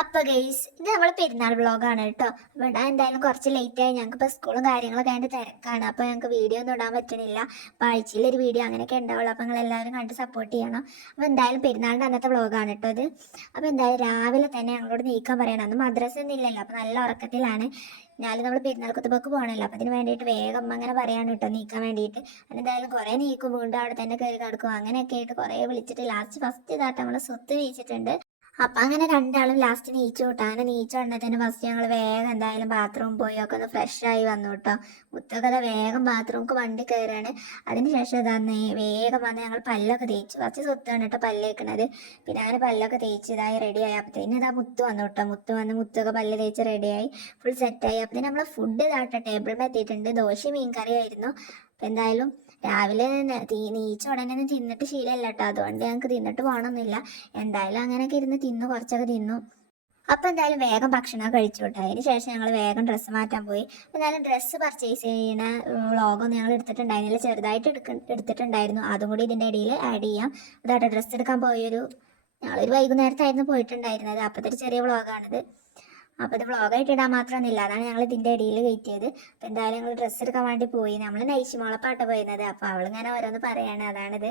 അപ്പൊ ഗെയ്സ് ഇത് നമ്മൾ പെരുന്നാൾ വ്ളോഗാണ് കേട്ടോ. ഇവിടെ എന്തായാലും കുറച്ച് ലേറ്റ് ആയി. ഞങ്ങൾക്ക് ഇപ്പോൾ സ്കൂളും കാര്യങ്ങളൊക്കെ അതിന്റെ തിരക്കാണ്. അപ്പോൾ ഞങ്ങൾക്ക് വീഡിയോ ഒന്നും ഇടാൻ പറ്റണില്ല. അപ്പോൾ ആഴ്ചയിലൊരു വീഡിയോ അങ്ങനെയൊക്കെ ഉണ്ടാവുള്ളൂ അപ്പോൾ നിങ്ങൾ എല്ലാവരും കണ്ട് സപ്പോർട്ട് ചെയ്യണം. അപ്പോൾ എന്തായാലും പെരുന്നാളിന്റെ അന്നത്തെ വ്ളോഗാണ് കേട്ടോ ഇത്. അപ്പോൾ എന്തായാലും രാവിലെ തന്നെ ഞങ്ങളോട് നീക്കാൻ പറയണം. അന്ന് മദ്രസ ഒന്നും ഇല്ലല്ലോ. അപ്പോൾ നല്ല ഉറക്കത്തിലാണ്. ഞാൻ നമ്മൾ പെരുന്നാൾ കുത്തുബക്ക് പോകണമല്ലോ അപ്പോൾ അതിന് വേണ്ടിയിട്ട് വേഗം അങ്ങനെ പറയാണ് കേട്ടോ നീക്കാൻ വേണ്ടിയിട്ട് എന്തായാലും കുറേ നീക്കും. വീണ്ടും അവിടെ തന്നെ കയറി കിടക്കും. അങ്ങനെയൊക്കെ ആയിട്ട് കുറേ വിളിച്ചിട്ട് ലാസ്റ്റ് ഫസ്റ്റ് ഇതായിട്ട് നമ്മളെ സ്വത്ത് നീച്ചിട്ടുണ്ട് അപ്പൊ അങ്ങനെ രണ്ടാളും ലാസ്റ്റ് നീച്ചു വിട്ടു അങ്ങനെ നീച്ചു കണ്ടതിന് ഫസ്റ്റ് ഞങ്ങൾ വേഗം എന്തായാലും ബാത്റൂം പോയി. ഒക്കെ ഒന്ന് ആയി വന്നു കേട്ടോ മുത്തൊക്കെ വേഗം ബാത്റൂമിക്ക് വണ്ടി കയറാണ് അതിനുശേഷം ഇതാന്ന് വേഗം വന്ന് ഞങ്ങൾ പല്ലൊക്കെ തേച്ചു. ഫസ്റ്റ് സ്വത്താണ് കേട്ടോ പല്ലേക്കണത് പിന്നെ അങ്ങനെ പല്ലൊക്കെ തേച്ച് ഇതായി റെഡി ആയി പിന്നെ ഇതാ മുത്തു വന്നു കേട്ടോ മുത്തു വന്ന് മുത്തൊക്കെ പല്ല് തേച്ച് റെഡിയായി ഫുൾ സെറ്റായി അപ്പത്തേനും നമ്മളെ ഫുഡ് ഇതാട്ടോ ടേബിളിൽ എത്തിയിട്ടുണ്ട്. ദോശ മീൻ കറിയായിരുന്നു അപ്പം എന്തായാലും രാവിലെ നീച്ച ഉടനെ തിന്നിട്ട് ശീലമല്ല കേട്ടോ അതുകൊണ്ട് ഞങ്ങൾക്ക് തിന്നിട്ട് പോകണമെന്നില്ല എന്തായാലും അങ്ങനെയൊക്കെ ഇരുന്ന് തിന്നു കുറച്ചൊക്കെ തിന്നു. അപ്പം എന്തായാലും വേഗം ഭക്ഷണം കഴിച്ചു വിട്ടു അതിന് ശേഷം ഞങ്ങൾ വേഗം ഡ്രസ്സ് മാറ്റാൻ പോയി. എന്തായാലും ഡ്രസ്സ് പർച്ചേസ് ചെയ്യുന്ന വ്ളോഗൊന്നും ഞങ്ങൾ എടുത്തിട്ടുണ്ടായിരുന്നില്ല. ചെറുതായിട്ട് എടുക്ക എടുത്തിട്ടുണ്ടായിരുന്നു. അതും കൂടി ഇതിന്റെ ഇടയിൽ ആഡ് ചെയ്യാം. അതാട്ടോ ഡ്രസ്സ് എടുക്കാൻ പോയൊരു ഞങ്ങളൊരു വൈകുന്നേരത്തായിരുന്നു പോയിട്ടുണ്ടായിരുന്നത്. അപ്പോഴത്തെ ഒരു ചെറിയ വ്ളോഗാണിത്. അപ്പോൾ ഇത് വ്ളോഗായിട്ട് ഇടാൻ മാത്രമൊന്നുമില്ല അതാണ് ഞങ്ങൾ ഇതിന്റെ ഇടയിൽ വെയിറ്റ് ചെയ്ത് അപ്പോൾ എന്തായാലും ഞങ്ങൾ ഡ്രസ്സ് എടുക്കാൻ വേണ്ടി പോയി. നമ്മൾ നൈശിമോളെ പാട്ട് പോയിരുന്നത്. അപ്പോൾ അവളിങ്ങനെ ഓരോന്ന് പറയാണ്. അതാണിത്.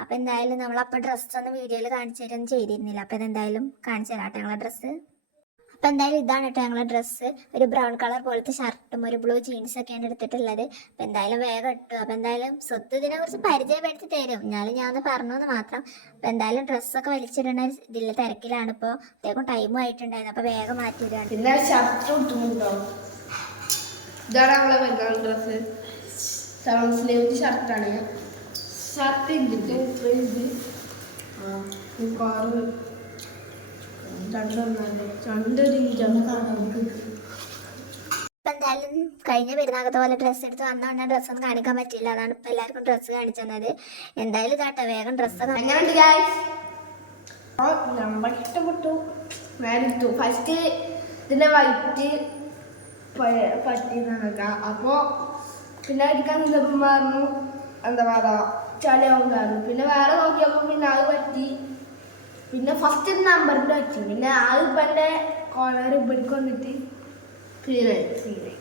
അപ്പോൾ എന്തായാലും നമ്മളപ്പോൾ ഡ്രസ്സൊന്നും വീഡിയോയിൽ കാണിച്ചു തരുമൊന്നും ചെയ്തിരുന്നില്ല. അപ്പോൾ ഇതെന്തായാലും കാണിച്ചു തരാം കേട്ടോ ഞങ്ങളെ ഡ്രസ്സ് അപ്പം എന്തായാലും ഇതാണ് കേട്ടോ ഞങ്ങളെ ഡ്രസ്സ് ഒരു ബ്രൗൺ കളർ പോലത്തെ ഷർട്ടും ഒരു ബ്ലൂ ജീൻസ് ഒക്കെയാണ് എടുത്തിട്ടുള്ളത്. അപ്പം എന്തായാലും വേഗം ഇട്ടു. അപ്പം എന്തായാലും സ്വത്ത് ഇതിനെ കുറിച്ച് പരിചയപ്പെടുത്തി തരും. എന്നാലും ഞാൻ ഒന്ന് പറഞ്ഞു എന്ന് മാത്രം. അപ്പം എന്തായാലും ഡ്രസ്സൊക്കെ വലിച്ചിടുന്ന ഇതിൽ തിരക്കിലാണ് ഇപ്പോൾ അത്തേക്കും ടൈമും ആയിട്ടുണ്ടായിരുന്നു. അപ്പോൾ വേഗം മാറ്റി ഇടുകയാണ്. പിന്നെ ഷർട്ട് ഇട്ടുണ്ടോ ഇതാണ് നമ്മളെ പെരുന്നാൾ ഡ്രസ്സ് സെവൻ സ്ലീവ് ഷർട്ടാണ് ഷർട്ട് ഇട്ടിട്ട് ആ കാറ് എന്തായാലും കഴിഞ്ഞ പെരുന്നാളത്തെ പോലെ ഡ്രസ്സ് എടുത്ത് വന്ന ഉടനെ ഡ്രസ്സൊന്നും കാണിക്കാൻ പറ്റില്ല അതാണ് ഇപ്പം എല്ലാവർക്കും ഡ്രസ്സ് കാണിച്ചു തന്നത്. എന്തായാലും ഇതാട്ടെ വേഗം ഡ്രസ്സ് നമ്മൾ ഇഷ്ടപ്പെട്ടു ഞാനിട്ടു ഫസ്റ്റ് ഇതിന്റെ വൈറ്റ് പറ്റിയെന്നൊക്കെ അപ്പോൾ പിന്നെ അടിക്കാൻ നിന്നപ്പം പറഞ്ഞു എന്താ പറയുക ചളിയാവുന്നതായിരുന്നു പിന്നെ വേറെ നോക്കിയപ്പോൾ പിന്നെ അത് പറ്റി. പിന്നെ ഫസ്റ്റ് നമ്പറിന്റെ വെച്ചു. പിന്നെ ആ ഇപ്പന്റെ കോളർ ഇവിടേക്ക് വന്നിട്ട് ക്ലീനായി ക്ലീനായി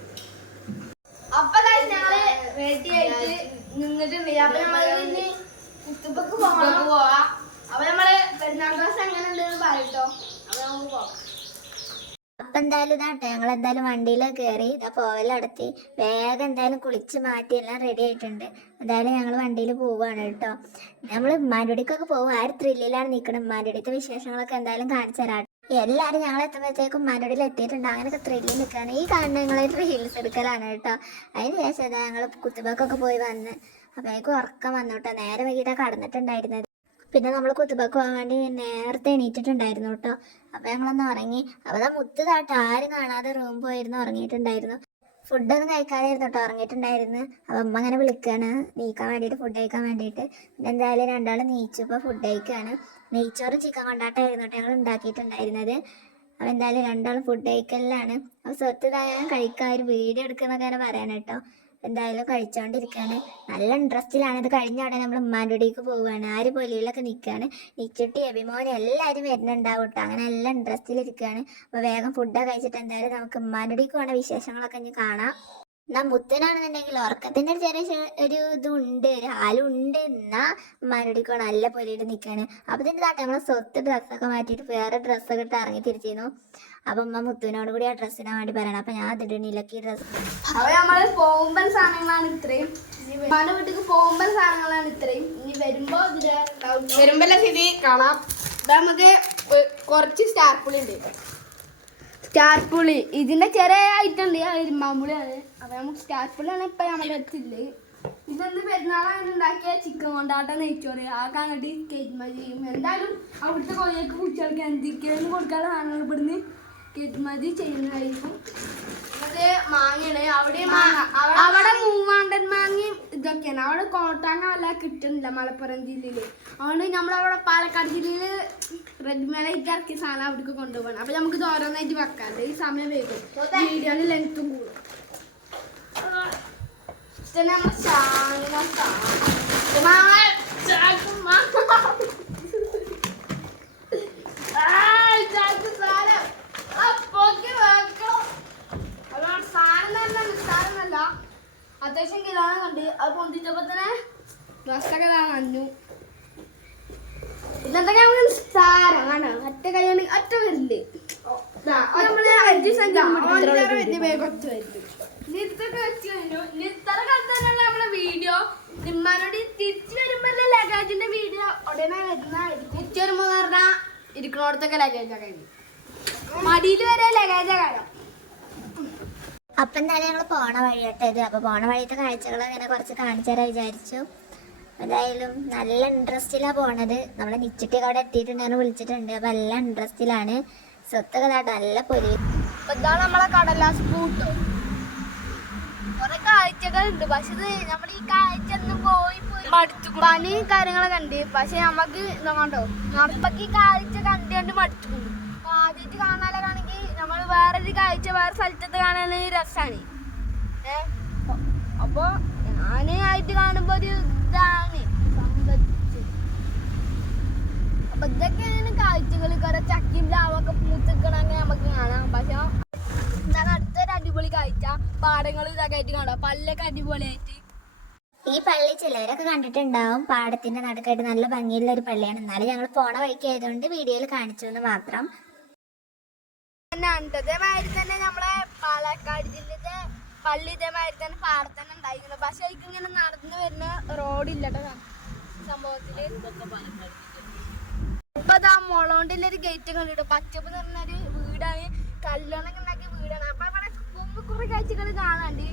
അപ്പൊ ഞങ്ങൾ റെഡി ആയിട്ട് നിന്നിട്ടുണ്ട് അപ്പൊ നമ്മൾ ഇനി കുത്തുമ്പക്ക് പോവാം. അപ്പൊ നമ്മൾ പെരുന്നാൾ ദിവസം എങ്ങനെ ഉണ്ടെന്ന് പറയട്ടോ അപ്പം എന്തായാലും ഇതാട്ടെ ഞങ്ങൾ എന്തായാലും വണ്ടിയിൽ കയറി ഇതാ പോവലടത്തി വേഗം എന്തായാലും കുളിച്ച് മാറ്റി എല്ലാം റെഡി ആയിട്ടുണ്ട്. എന്തായാലും ഞങ്ങൾ വണ്ടിയിൽ പോവുകയാണ് കേട്ടോ. നമ്മൾ ഉമ്മാന്റെടിക്കൊക്കെ പോകും ആ ഒരു ത്രില്ലിലാണ് നിൽക്കണം ഉമ്മാന്റെടിത്തെ വിശേഷങ്ങളൊക്കെ എന്തായാലും കാണിച്ചു തരാം എല്ലാവരും ഞങ്ങൾ എത്തുമ്പോഴത്തേക്കും ഉമ്മാന്റെടിയിൽ എത്തിയിട്ടുണ്ട്. അങ്ങനെയൊക്കെ ത്രില്ലിൽ നിൽക്കുകയാണ് ഈ കാണുന്ന ഞങ്ങളായിട്ട് ഹിൽസ് എടുക്കലാണ് കേട്ടോ. അതിന് ശേഷം ഞങ്ങൾ കുത്തുബക്കൊക്കെ പോയി വന്ന്. അപ്പോഴേക്കും ഉറക്കം വന്നു കേട്ടോ. നേരെ വൈകിട്ടാണ് കടന്നിട്ടുണ്ടായിരുന്നത്. പിന്നെ നമ്മൾ കുത്തുബക്ക് പോകാൻ വേണ്ടി നേരത്തെ എണീറ്റിട്ടുണ്ടായിരുന്നു കേട്ടോ. അപ്പൊ ഞങ്ങളൊന്ന് ഉറങ്ങി. അപ്പൊ ആ മുത്ത് താട്ട് ആരും കാണാതെ റൂം പോയിരുന്നു ഉറങ്ങിയിട്ടുണ്ടായിരുന്നു. ഫുഡൊന്നും കഴിക്കാതെയായിരുന്നു കേട്ടോ ഉറങ്ങിയിട്ടുണ്ടായിരുന്നു. അപ്പൊ അമ്മ അങ്ങനെ വിളിക്കുകയാണ് നീക്കാൻ വേണ്ടിയിട്ട് ഫുഡ് കഴിക്കാൻ വേണ്ടിയിട്ട്. പിന്നെ എന്തായാലും രണ്ടാളും നീച്ചപ്പോൾ ഫുഡ് കഴിക്കുകയാണ് നെയ്ച്ചോറും ചിക്കൻ കൊണ്ടാട്ടായിരുന്നു കേട്ടോ ഞങ്ങൾ ഉണ്ടാക്കിയിട്ടുണ്ടായിരുന്നത്. അപ്പൊ എന്തായാലും രണ്ടാളും ഫുഡ് കഴിക്കലിലാണ്. അപ്പൊ സ്വത്ത് ഞാൻ കഴിക്കാൻ ഒരു വീഡിയോ എടുക്കുന്നൊക്കെ അങ്ങനെ എന്തായാലും കഴിച്ചോണ്ടിരിക്കാണ്. നല്ല ഇൻട്രസ്റ്റിലാണ് ഇത് കഴിഞ്ഞ ഉടനെ നമ്മൾ ഉമ്മാന്റെ കൂടിക്ക് പോവുകയാണ് ആര് പൊലിയിലൊക്കെ നിൽക്കുകയാണ് നിച്ചിട്ട് എബിമോൻ എല്ലാവരും വരുന്നുണ്ടാവും കേട്ടോ അങ്ങനെ എല്ലാം ഇൻട്രസ്റ്റിലിരിക്കുകയാണ് അപ്പോൾ വേഗം ഫുഡൊക്കെ കഴിച്ചിട്ട് എന്തായാലും നമുക്ക് ഉമ്മാന്റെ പോകുന്ന വിശേഷങ്ങളൊക്കെ ഇനി കാണാം. എന്നാ മുത്തനാണെന്നുണ്ടെങ്കിൽ ഉറക്കത്തിന്റെ ഒരു ചെറിയ ഒരു ഇതുണ്ട്. ഒരു ഹാലുണ്ട് എന്നാ മരടിക്കോ നല്ല പൊലിയിട്ട് നിൽക്കാണ് അപ്പൊ ഇതിന്റെ താട്ടെ നമ്മളെ സ്വത്ത് ഡ്രസ്സൊക്കെ മാറ്റിയിട്ട് വേറെ ഡ്രസ്സൊക്കെ ഇട്ട് ഇറങ്ങി തിരിച്ചിരുന്നു. അപ്പൊ ഉമ്മ മുത്തുവിനോട് കൂടി ആ ഡ്രസ്സ് വേണ്ടി പറയണം. അപ്പൊ ഞാൻ അതിടണിലൊക്കെ ഈ ഡ്രസ്സ് അപ്പൊ നമ്മൾ പോകുമ്പോൾ സാധനങ്ങളാണ് ഇത്രയും. ഉമ്മാന്റെ വീട്ടിക്ക് പോകുമ്പോൾ സാധനങ്ങളാണ് ഇത്രയും. ഇനി വരുമ്പോ വരുമ്പോ സ്ഥിതി? കാണാം. നമുക്ക് കുറച്ച് സ്റ്റാർ പുളി ഉണ്ട്. സ്റ്റാർ പുളി ഇതിന്റെ ചെറിയ ഐറ്റം ഉണ്ട്. ആ ഇരുമ്പാമ്പുളിയാണ് അപ്പൊ നമുക്ക് സ്റ്റാർ പുളിയാണ് ഇപ്പൊ നമ്മുടെ അടുത്തില്ലേ ഇതെന്ത് പെരുന്നാളാണ് ഉണ്ടാക്കിയ ചിക്കൻ കൊണ്ടാട്ട നെയ്ച്ചോറ്. ആ അങ്ങോട്ട് കേറ്റുമ ചെയ്യും. എന്തായാലും അവിടുത്തെ കോഴിയൊക്കെ കുട്ടികൾക്ക് എന്തൊക്കെയാണ് കൊടുക്കാനുള്ള സാധനങ്ങൾ ഇവിടുന്ന്. കേറ്റുമതി ചെയ്യുന്നതായിരിക്കും മാങ്ങയാണ്. അവിടെ അവിടെ മൂവാണ്ടൻ മാങ്ങയും ഇതൊക്കെയാണ്. അവിടെ കോട്ടാങ്ങ വല്ല കിട്ടുന്നില്ല മലപ്പുറം ജില്ലയിൽ. അതുകൊണ്ട് നമ്മളവിടെ പാലക്കാട് ജില്ലയിൽ റെഡ്മേഡായിട്ട് ഇറക്കിയ സാധനം അവിടേക്ക് കൊണ്ടുപോകണം. അപ്പൊ നമുക്ക് ഇത് ഓരോന്നായിട്ട് വെക്കാം ഈ സമയം വേഗം വീഡിയോന് ലെങ്ത്തും കൂടും. നമ്മൾ ചാങ്ങ നമ്മളെ വീഡിയോ. നിമ്മാനോട് വീഡിയോ. ലഗേജ് മടിയിൽ വരെ ലഗേജ് അപ്പം ഞങ്ങൾ പോണ വഴിയട്ടെ ഇത്. അപ്പൊ പോണ വഴിയത്തെ കാഴ്ചകൾ ഇങ്ങനെ കുറച്ച് കാണിച്ചു വിചാരിച്ചു. എന്തായാലും നല്ല ഇൻട്രസ്റ്റിലാ പോണത്. നമ്മളെ നിച്ചിട്ട് അവിടെ എത്തിയിട്ടുണ്ടെന്ന് വിളിച്ചിട്ടുണ്ട്. അപ്പോൾ എല്ലാം ഇൻട്രസ്റ്റിലാണ് സ്വത്തൊക്കെ നല്ല പൊലി അപ്പൊ ഇതാണ് നമ്മളെ കടലാസ് പൂട്ട്. കൊറേ കാഴ്ചകളുണ്ട്. പക്ഷെ ഇത് നമ്മൾ ഈ കാഴ്ച ഒന്നും പോയി പോയി മടുത്തു പനി കാര്യങ്ങളൊക്കെ ഉണ്ട് പക്ഷെ നമുക്ക് കണ്ടോ? നമ്മക്ക് ഈ കാഴ്ച കണ്ട് കണ്ട് മടുത്തു ആദ്യമായിട്ട് കാണാനാണെങ്കിൽ നമ്മൾ വേറൊരു കാഴ്ച വേറെ സ്ഥലത്തത് കാണാൻ രസമാണ് ഏ? അപ്പൊ ഞാനായിട്ട് കാണുമ്പോ ഒരു ഇതാണ്. അപ്പൊ ഇതൊക്കെയാണ് കാഴ്ചകൾ കുറെ ചക്കിയും ലാവൊക്കെ പൂത്തിക്കണമെങ്കിൽ നമുക്ക് കാണാം. പക്ഷെ എന്താണ് അടുത്തൊരു അടിപൊളി കാഴ്ച. പാടങ്ങൾ ഇതൊക്കെ ആയിട്ട് കാണാം പല്ലൊക്കെ അടിപൊളിയായിട്ട്. ഈ പള്ളി ചിലവരൊക്കെ കണ്ടിട്ടുണ്ടാവും. പാടത്തിന്റെ നടുക്കായിട്ട് നല്ല ഭംഗിയുള്ള ഒരു പള്ളിയാണ്. എന്നാലും ഞങ്ങൾ പോണ വഴിക്ക് ആയതുകൊണ്ട് വീഡിയോയിൽ കാണിച്ചു എന്ന് മാത്രം. ഉണ്ട് തന്നെ നമ്മളെ പാലക്കാട് ജില്ലത്തെ പള്ളി ഇതേമാതിരി തന്നെ പാടത്തന്നെ ഉണ്ടായിരിക്കുന്നത് പക്ഷെ എനിക്ക് ഇങ്ങനെ നടന്നു വരുന്ന റോഡില്ല കേട്ടോ സംഭവത്തിൽ. ഇതാ മുളോണ്ടിന്റെ ഒരു ഗേറ്റ് കണ്ടിട്ട് പച്ചപ്പ് നിറഞ്ഞൊരു വീടാണ്. കല്യാണൊക്കെ ഉണ്ടാക്കിയ വീടാണ്. അപ്പൊ ഇവിടെ മുമ്പ് കുറെ കാഴ്ചകൾ കാണാണ്ട്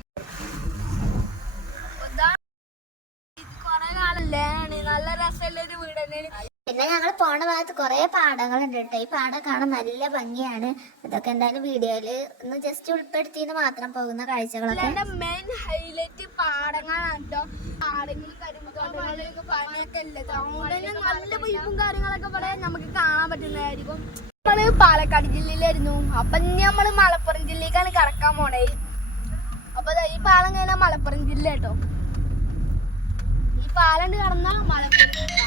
കൊറേ കാലല്ലേ നല്ല രസമുള്ള ഒരു വീട് തന്നെയാണ്. പിന്നെ ഞങ്ങൾ പോണ ഭാഗത്ത് പാടങ്ങൾ ഉണ്ട് കേട്ടോ ഈ പാടം കാണാൻ നല്ല ഭംഗിയാണ്. അതൊക്കെ എന്തായാലും വീഡിയോയിൽ ഒന്ന് ജസ്റ്റ് ഉൾപ്പെടുത്തിന്ന് മാത്രം പോകുന്ന കാഴ്ചകളൊക്കെ. മെയിൻ ഹൈലൈറ്റ് പാടങ്ങളാണ് കേട്ടോ പാടങ്ങളും കരിമ്പുതോട്ടങ്ങളിലൊക്കെ പണിയൊക്കെ ഉള്ളത് അതുകൊണ്ട് നല്ല പൈപ്പും കാര്യങ്ങളൊക്കെ ഇവിടെ നമുക്ക് കാണാൻ പറ്റുന്നതായിരിക്കും. നമ്മൾ പാലക്കാട് ജില്ലയിലായിരുന്നു. അപ്പൊ നമ്മൾ മലപ്പുറം ജില്ലയിലേക്കാണ് കറക്കാൻ പോണേ. അപ്പൊ ഈ പാലം കഴിഞ്ഞാൽ മലപ്പുറം ജില്ല കേട്ടോ ഈ പാലം കടന്ന മലപ്പുറം ജില്ല.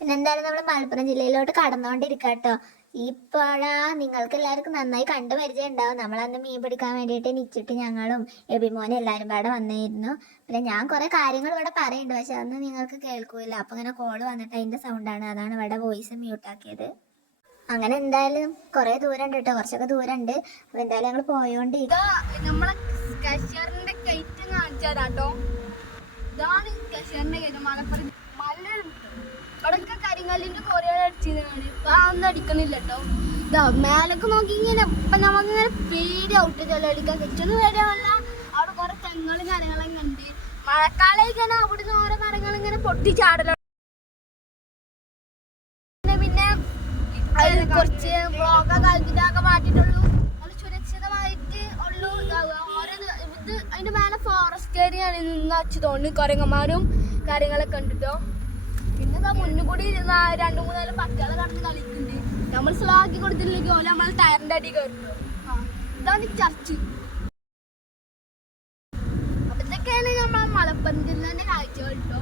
പിന്നെ എന്തായാലും നമ്മൾ മലപ്പുറം ജില്ലയിലോട്ട് കടന്നുകൊണ്ടിരിക്കുക കേട്ടോ ഈ പുഴ നിങ്ങൾക്ക് എല്ലാവർക്കും നന്നായി കണ്ടു പരിചയം ഉണ്ടാവും നമ്മളന്ന് മീൻ പിടിക്കാൻ വേണ്ടിയിട്ട് നിച്ചിട്ട് ഞങ്ങളും എബിമോനും എല്ലാവരും പാടെ വന്നിരുന്നു. പിന്നെ ഞാൻ കുറേ കാര്യങ്ങൾ ഇവിടെ പറയുന്നുണ്ട് പക്ഷെ അതൊന്നും നിങ്ങൾക്ക് കേൾക്കൂല. അപ്പം ഇങ്ങനെ കോൾ വന്നിട്ട് അതിന്റെ സൗണ്ടാണ് അതാണ് ഇവിടെ വോയിസ് മ്യൂട്ടാക്കിയത് അങ്ങനെ എന്തായാലും കുറേ ദൂരം ഉണ്ട് കേട്ടോ കുറച്ചൊക്കെ ദൂരം ഉണ്ട് അപ്പം എന്തായാലും ഞങ്ങൾ പോയോണ്ട് നമ്മളെ കശ്മീരിന്റെ കയറ്റം കാണിച്ചു തരാട്ടോ ഇതാണ് കശ്മീരിന്റെ കയറ്റം മലപ്പുറം മല ഇവിടൊക്കെ കരിങ്കല്ലിന്റെ കോരകൾ അടിച്ചിരുന്നാണ് ഇപ്പൊ അതൊന്നും അടിക്കണില്ല കേട്ടോ. നോക്കി ഇങ്ങനെ ഇപ്പൊ നമുക്കിങ്ങനെ പേടി ഔട്ട് ചെല്ലടിക്കാൻ കിച്ചണ് വരെയല്ല അവിടെ കുറെ തെങ്ങളും കാര്യങ്ങളൊക്കെ ഉണ്ട്. മഴക്കാലം ഇങ്ങനെ അവിടുന്ന് ഓരോ മരങ്ങൾ ഇങ്ങനെ പൊട്ടിച്ചാടലോ പിന്നെ അതിൽ കുറച്ച് ബ്ലോക്കൊക്കെ ഇതൊക്കെ മാറ്റിയിട്ടുള്ളൂ. അത് സുരക്ഷിതമായിട്ട് ഉള്ളൂ. ഇതാവുക ഓരോ ഇത് അതിന്റെ മേലെ ഫോറസ്റ്റ് ഏരിയയാണ് നിന്ന് വെച്ച് തോന്നുന്നു കുരങ്ങന്മാരും കാര്യങ്ങളൊക്കെ ഉണ്ട് ട്ടോ പിന്നെ ഇതാ മുന്നു കൂടി ഇരുന്ന രണ്ടു മൂന്നാൽ പട്ടികളെ കടന്ന് കളിക്കുന്നുണ്ട്. നമ്മൾ സ്ലോ ആക്കി കൊടുത്തില്ലെങ്കിൽ ഓല നമ്മൾ ടയറിന്റെ അടി കയറുന്നു ഇതാണ് ചർച്ച്. അപ്പൊ ഇതൊക്കെയാണ് നമ്മളെ മലപ്പുറം ജില്ലേന്റെ കാഴ്ചകൾ കേട്ടോ.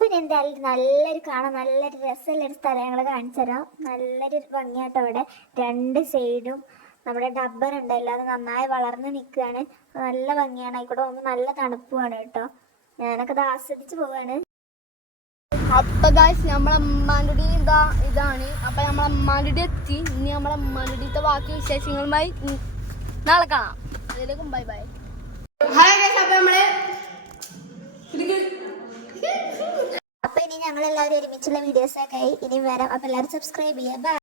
പിന്നെ എന്തായാലും നല്ലൊരു കാണാൻ നല്ലൊരു രസമുള്ളൊരു സ്ഥലം ഞങ്ങൾ കാണിച്ചു തരാം നല്ലൊരു ഭംഗിയാട്ടോ അവിടെ. രണ്ട് സൈഡും നമ്മുടെ ഡബ്ബർ ഉണ്ടല്ലോ അത് നന്നായി വളർന്ന് നിൽക്കുകയാണ്. നല്ല ഭംഗിയാണ്. ആയിക്കോട്ടെ ഒന്ന് നല്ല തണുപ്പുമാണ് കേട്ടോ. ഞാനൊക്കെ അത് ആസ്വദിച്ച് പോവാണ്. അപ്പൊ ഗായ്സ് നമ്മളെ അമ്മാന്റെ ഇതാ ഇതാണ്. അപ്പൊ നമ്മളെ അമ്മാന്റെ എത്തി. ഇനി നമ്മളെ അമ്മാന്റെ ബാക്കി വിശേഷങ്ങളുമായി നാളെ കാണാം. അതിലേക്കും ബൈ ബൈ ഹലോ ഗൈസ് അപ്പൊ നമ്മൾ അപ്പൊ ഇനി ഞങ്ങൾ എല്ലാവരും ഒരുമിച്ചുള്ള വീഡിയോസൊക്കെ ആയി. ഇനി വരാം. അപ്പൊ എല്ലാവരും സബ്സ്ക്രൈബ് ചെയ്യാം ബൈ